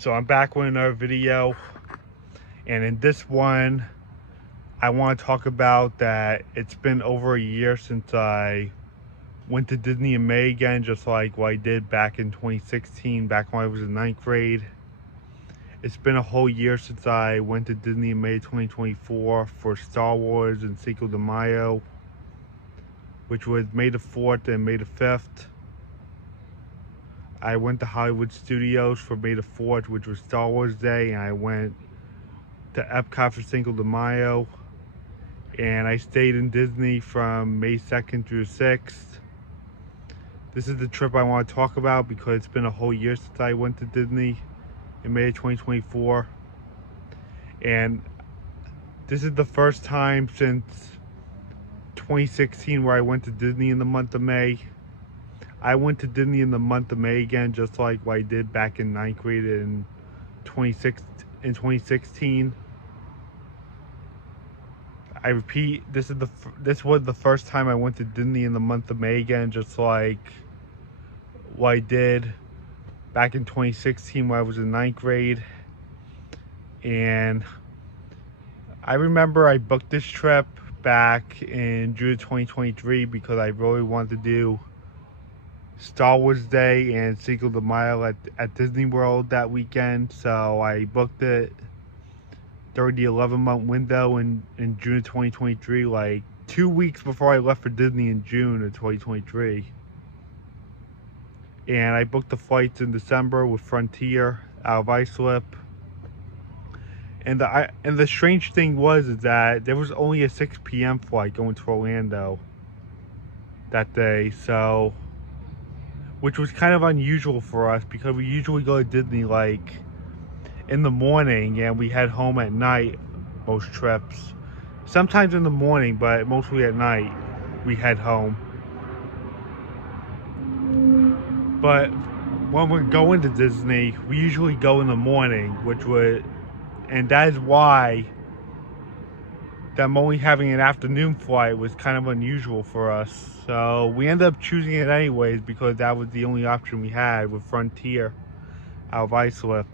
So I'm back with another video, and in this one I want to talk about that it's been over a year since I went to Disney in May again, just like what I did back in 2016, back when I was in 9th grade. It's been a whole year since I went to Disney in May 2024 for Star Wars and Cinco de Mayo, which was May the 4th and May the 5th. I went to Hollywood Studios for May the 4th, which was Star Wars Day, and I went to Epcot for Cinco de Mayo, and I stayed in Disney from May 2nd through 6th. This is the trip I want to talk about because it's been a whole year since I went to Disney in May 2024, and this is the first time since 2016 where I went to Disney in the month of May. I went to Disney in the month of May again, just like what I did back in 9th grade in 2016. I repeat, this was the first time I went to Disney in the month of May again, just like what I did back in 2016 when I was in 9th grade. And I remember I booked this trip back in June of 2023 because I really wanted to do Star Wars Day and Cinco de Mayo at Disney World that weekend. So I booked it during the 11-month window in June of 2023, like 2 weeks before I left for Disney in June of 2023. And I booked the flights in December with Frontier out of Islip. And the strange thing is that there was only a 6 p.m. flight going to Orlando that day, so which was kind of unusual for us because we usually go to Disney like in the morning and we head home at night most trips. Sometimes in the morning, but mostly at night we head home. But when we're going to Disney, we usually go in the morning, and that is why them only having an afternoon flight was kind of unusual for us. So we ended up choosing it anyways because that was the only option we had with Frontier out of Islip.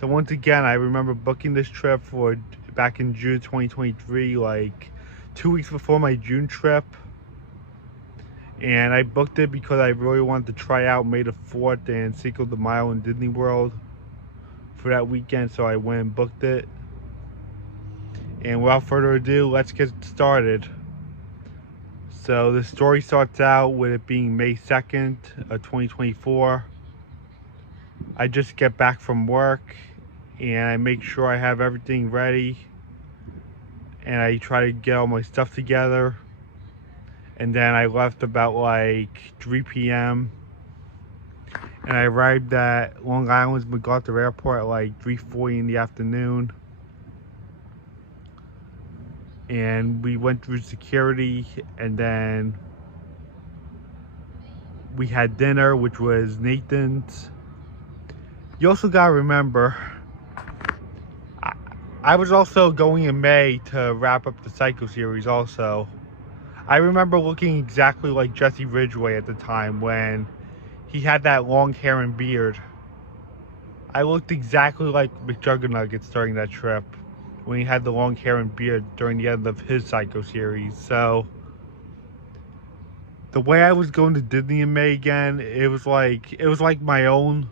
So once again, I remember booking this trip for back in June 2023, like 2 weeks before my June trip. And I booked it because I really wanted to try out May the 4th and Cinco de Mayo in Disney World for that weekend, so I went and booked it. And without further ado, let's get started. So the story starts out with it being May 2nd of 2024. I just get back from work and I make sure I have everything ready and I try to get all my stuff together. And then I left about like 3 p.m. and I arrived at Long Island's MacArthur Airport at like 3:40 in the afternoon. And we went through security, and then we had dinner, which was Nathan's. You also gotta remember, I was also going in May to wrap up the Psycho series also. I remember looking exactly like Jesse Ridgway at the time when he had that long hair and beard. I looked exactly like McJuggernuggets during that trip when he had the long hair and beard during the end of his Psycho series. So the way I was going to Disney in May again, it was like my own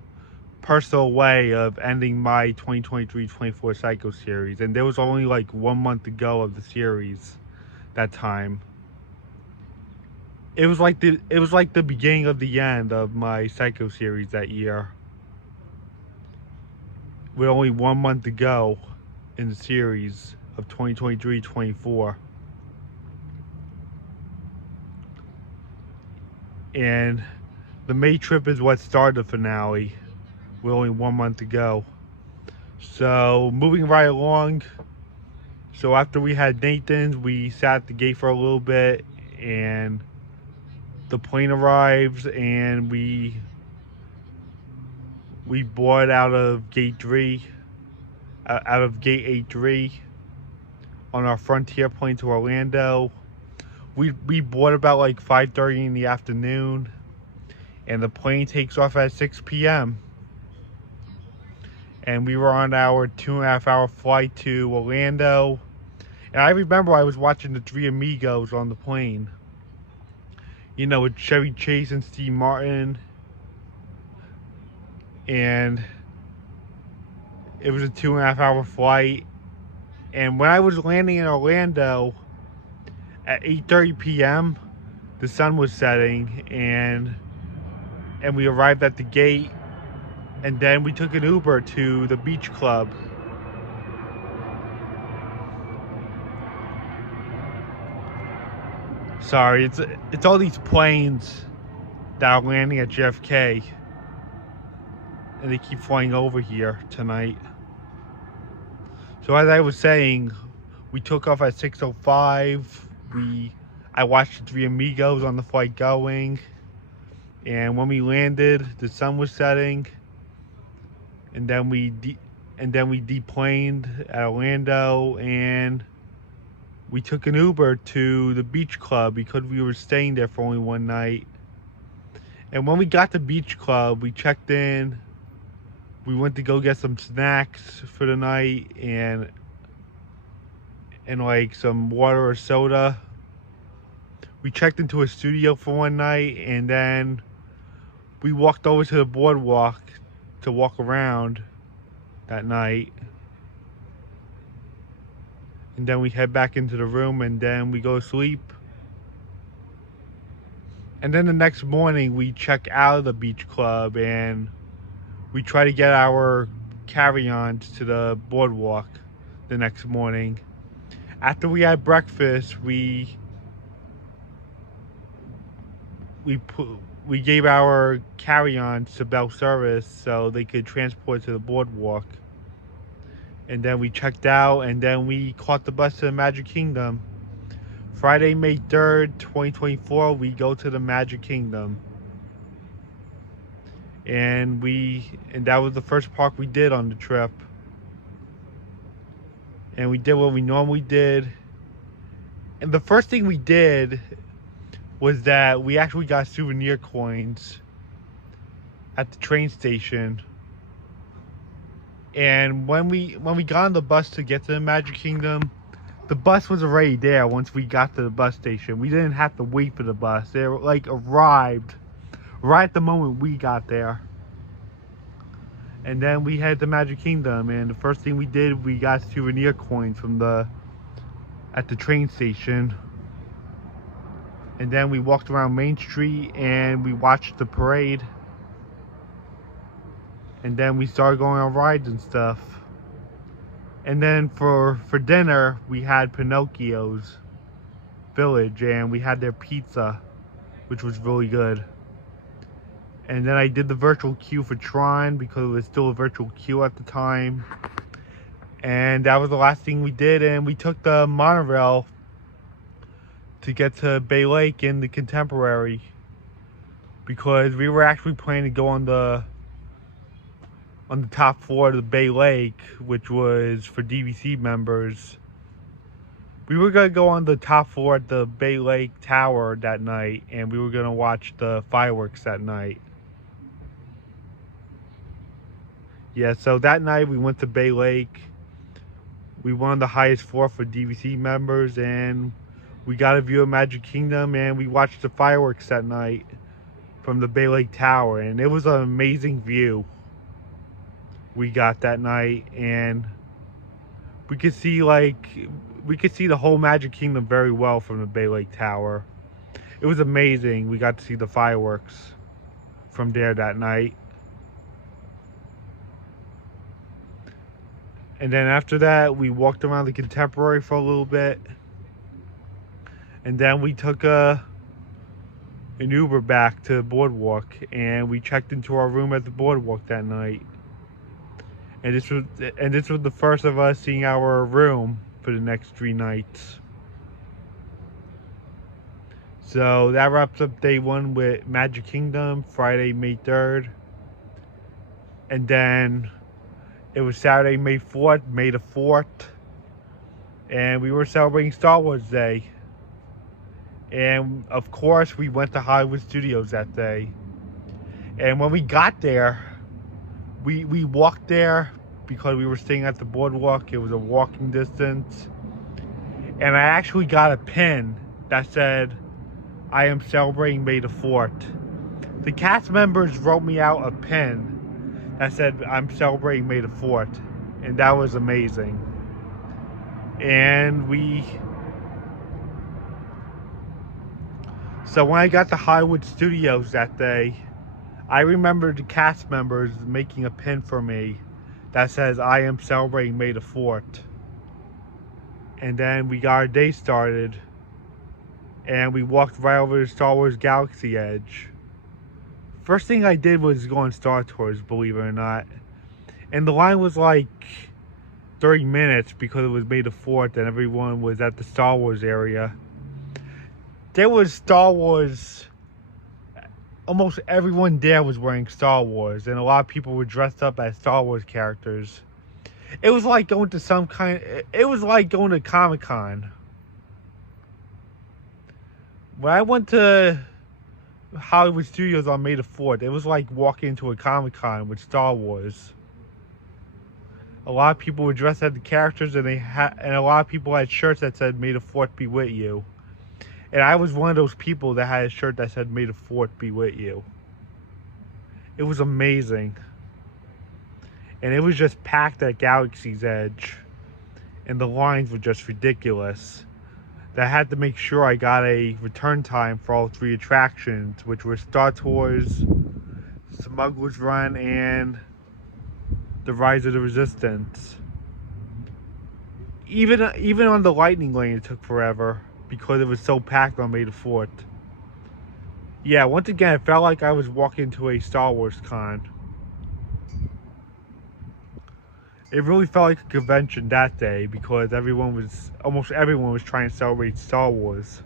personal way of ending my 2023-24 Psycho series, and there was only like 1 month to go of the series that time. It was like the beginning of the end of my Psycho series that year, with only 1 month to go in the series of 2023-24. And the May trip is what started the finale with only 1 month to go. So moving right along, so after we had Nathan's, we sat at the gate for a little bit, and the plane arrives and we board out of gate 3, out of gate A3 on our Frontier plane to Orlando. We board about like 5:30 in the afternoon, and the plane takes off at 6 p.m. and we were on our 2.5 hour flight to Orlando. And I remember I was watching the Three Amigos on the plane. You know, with Chevy Chase and Steve Martin. And it was a 2.5 hour flight. And when I was landing in Orlando at 8:30 p.m., the sun was setting, and we arrived at the gate, and then we took an Uber to the beach club. Sorry, it's all these planes that are landing at JFK, and they keep flying over here tonight. So as I was saying, we took off at 6:05. I watched the Three Amigos on the flight going, and when we landed, the sun was setting, and then we deplaned at Orlando, and we took an Uber to the beach club because we were staying there for only one night. And when we got to beach club, we checked in. We went to go get some snacks for the night and like some water or soda. We checked into a studio for one night, and then we walked over to the boardwalk to walk around that night. And then we head back into the room, and then we go to sleep. And then the next morning we check out of the beach club, and we try to get our carry-ons to the boardwalk the next morning. After we had breakfast, we gave our carry-ons to Bell Service so they could transport to the boardwalk. And then we checked out, and then we caught the bus to the Magic Kingdom. Friday, May 3rd, 2024, we go to the Magic Kingdom. And that was the first park we did on the trip. And we did what we normally did. And the first thing we did was that we actually got souvenir coins at the train station. And when we got on the bus to get to the Magic Kingdom, the bus was already there once we got to the bus station. We didn't have to wait for the bus. They like arrived right at the moment we got there. And then we headed to Magic Kingdom, and the first thing we did, we got souvenir coins at the train station. And then we walked around Main Street and we watched the parade. And then we started going on rides and stuff. And then for dinner, we had Pinocchio's Village, and we had their pizza, which was really good. And then I did the virtual queue for Tron because it was still a virtual queue at the time. And that was the last thing we did, and we took the monorail to get to Bay Lake in the Contemporary, because we were actually planning to go on the top floor of the Bay Lake, which was for DVC members. We were going to go on the top floor at the Bay Lake Tower that night, and we were going to watch the fireworks that night. Yeah, so that night we went to Bay Lake. We went on the highest floor for DVC members, and we got a view of Magic Kingdom, and we watched the fireworks that night from the Bay Lake Tower, and it was an amazing view we got that night. And we could see the whole Magic Kingdom very well from the Bay Lake Tower. It was amazing. We got to see the fireworks from there that night. And then after that, we walked around the Contemporary for a little bit. And then we took an Uber back to the boardwalk, and we checked into our room at the boardwalk that night. And this was the first of us seeing our room for the next 3 nights. So that wraps up day 1 with Magic Kingdom, Friday, May 3rd. And then it was Saturday, May 4th, May the 4th. And we were celebrating Star Wars Day. And of course, we went to Hollywood Studios that day. And when we got there, we walked there because we were staying at the boardwalk. It was a walking distance. And I actually got a pin that said, "I am celebrating May the 4th." The cast members wrote me out a pin that said, "I'm celebrating May the 4th." And that was amazing. And so when I got to Hollywood Studios that day, I remember the cast members making a pin for me that says, "I am celebrating May the 4th." And then we got our day started, and we walked right over to Star Wars Galaxy Edge. First thing I did was go on Star Tours, believe it or not. And the line was like 30 minutes because it was May the 4th and everyone was at the Star Wars area. There was Star Wars. Almost everyone there was wearing Star Wars, and a lot of people were dressed up as Star Wars characters. It was like going to it was like going to Comic-Con. When I went to Hollywood Studios on May the 4th, it was like walking into a Comic-Con with Star Wars. A lot of people were dressed as the characters, and a lot of people had shirts that said, "May the 4th be with you." And I was one of those people that had a shirt that said, "May the 4th be with you." It was amazing. And it was just packed at Galaxy's Edge. And the lines were just ridiculous. I had to make sure I got a return time for all 3 attractions, which were Star Tours, Smuggler's Run, and the Rise of the Resistance. Even on the Lightning Lane, it took forever because it was so packed on May the 4th. Yeah, once again, it felt like I was walking to a Star Wars con. It really felt like a convention that day because almost everyone was trying to celebrate Star Wars.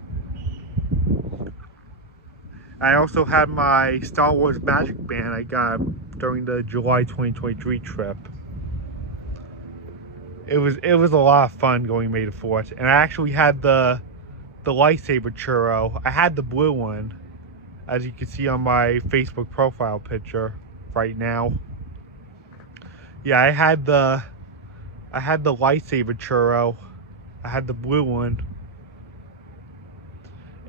I also had my Star Wars Magic Band I got during the July 2023 trip. It was a lot of fun going May the 4th, and I actually had the lightsaber churro. I had the blue one, as you can see on my Facebook profile picture right now. Yeah, I had the lightsaber churro. I had the blue one.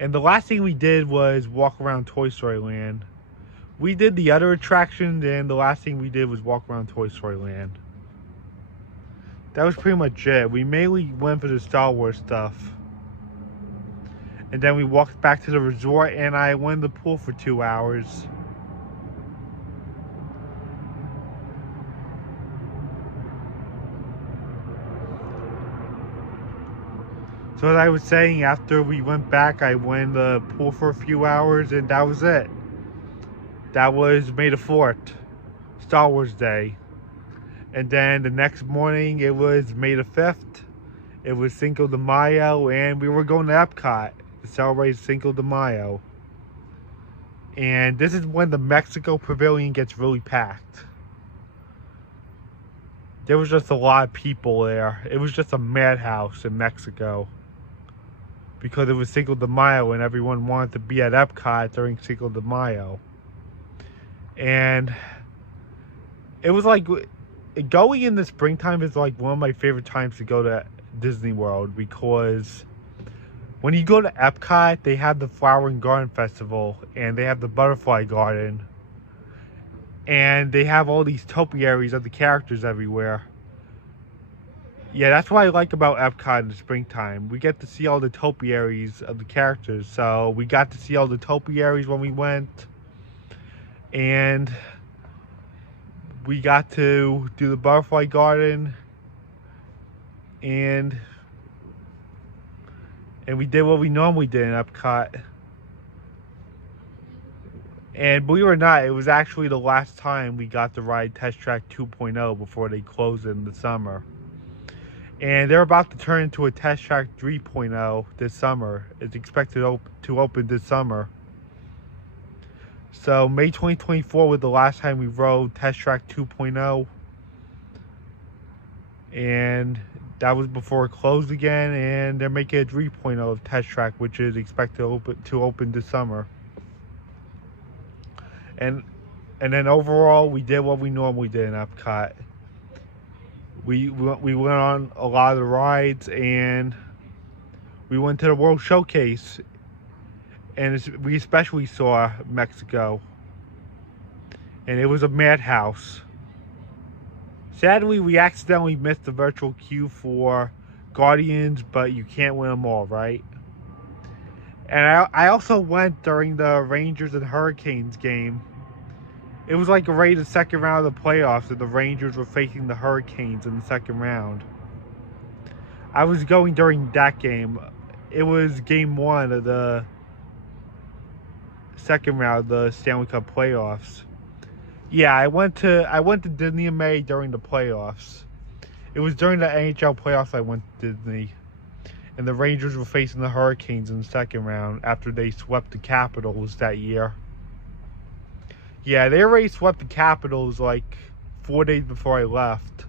And the last thing we did was walk around Toy Story Land. We did the other attractions, and the last thing we did was walk around Toy Story Land. That was pretty much it. We mainly went for the Star Wars stuff. And then we walked back to the resort, and I went in the pool for 2 hours. So as I was saying, after we went back, I went in the pool for a few hours, and that was it. That was May the 4th, Star Wars Day. And then the next morning, it was May the 5th. It was Cinco de Mayo, and we were going to Epcot to celebrate Cinco de Mayo. And this is when the Mexico Pavilion gets really packed. There was just a lot of people there. It was just a madhouse in Mexico. Because it was Cinco de Mayo and everyone wanted to be at Epcot during Cinco de Mayo. And it was like, going in the springtime is like one of my favorite times to go to Disney World, because when you go to Epcot, they have the Flower and Garden Festival, and they have the Butterfly Garden, and they have all these topiaries of the characters everywhere. Yeah, that's what I like about Epcot in the springtime. We get to see all the topiaries of the characters. So we got to see all the topiaries when we went, and we got to do the Butterfly Garden, and we did what we normally did in Epcot. And believe it or not, it was actually the last time we got to ride Test Track 2.0 before they closed in the summer. And they're about to turn into a Test Track 3.0 this summer. It's expected to open this summer. So May 2024 was the last time we rode Test Track 2.0. And that was before it closed again. And they're making a 3.0 of Test Track, which is expected to open this summer. And then overall, we did what we normally did in Epcot. We went on a lot of the rides, and we went to the World Showcase, and we especially saw Mexico, and it was a madhouse. Sadly, we accidentally missed the virtual queue for Guardians, but you can't win them all, right? And I also went during the Rangers and Hurricanes game. It was like right the second round of the playoffs, and the Rangers were facing the Hurricanes in the second round. I was going during that game. It was game one of the second round of the Stanley Cup playoffs. Yeah, I went to Disney in May during the playoffs. It was during the NHL playoffs I went to Disney. And the Rangers were facing the Hurricanes in the second round after they swept the Capitals that year. Yeah, they already swept the Capitals like 4 days before I left.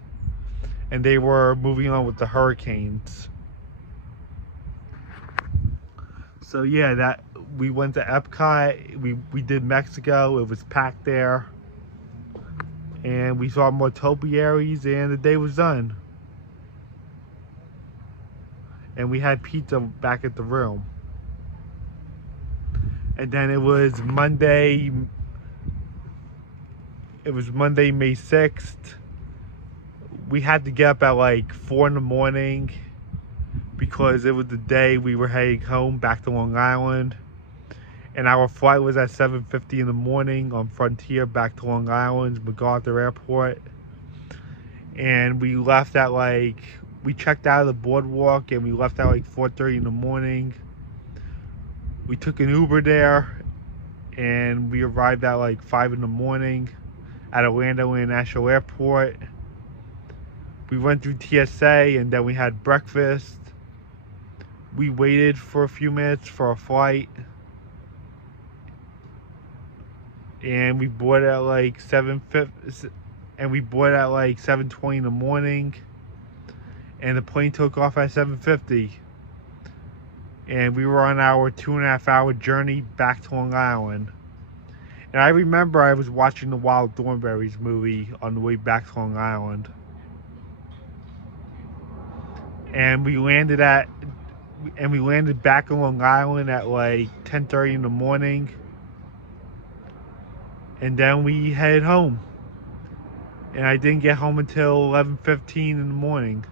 And they were moving on with the Hurricanes. So yeah, we went to Epcot. We did Mexico. It was packed there. And we saw more topiaries, and the day was done. And we had pizza back at the room. And then it was Monday. It was Monday, May 6th. We had to get up at like 4 in the morning because it was the day we were heading home back to Long Island. And our flight was at 7:50 in the morning on Frontier back to Long Island's MacArthur Airport. And we left at we checked out of the boardwalk, and we left at like 4:30 in the morning. We took an Uber there, and we arrived at like 5 in the morning at Orlando International Airport. We went through TSA, and then we had breakfast. We waited for a few minutes for our flight. And we boarded at like 7:20 in the morning, and the plane took off at 7:50, and we were on our 2.5 hour journey back to Long Island. And I remember I was watching the Wild Thornberrys movie on the way back to Long Island, and we landed back in Long Island at like 10:30 in the morning. And then we headed home. And I didn't get home until 11:15 in the morning.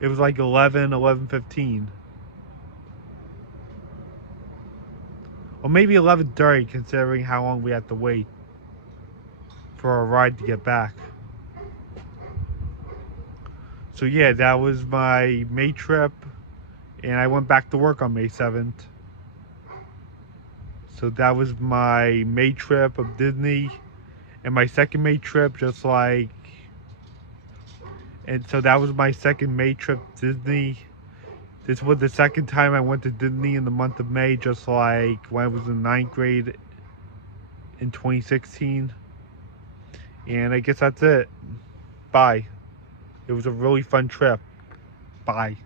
It was like 11:15. Or maybe 11:30, considering how long we had to wait for our ride to get back. So yeah, that was my May trip. And I went back to work on May 7th. So that was my May trip of Disney, and my second May trip, and so that was my second May trip to Disney. This was the second time I went to Disney in the month of May, just like when I was in 9th grade in 2016. And I guess that's it. Bye. It was a really fun trip. Bye.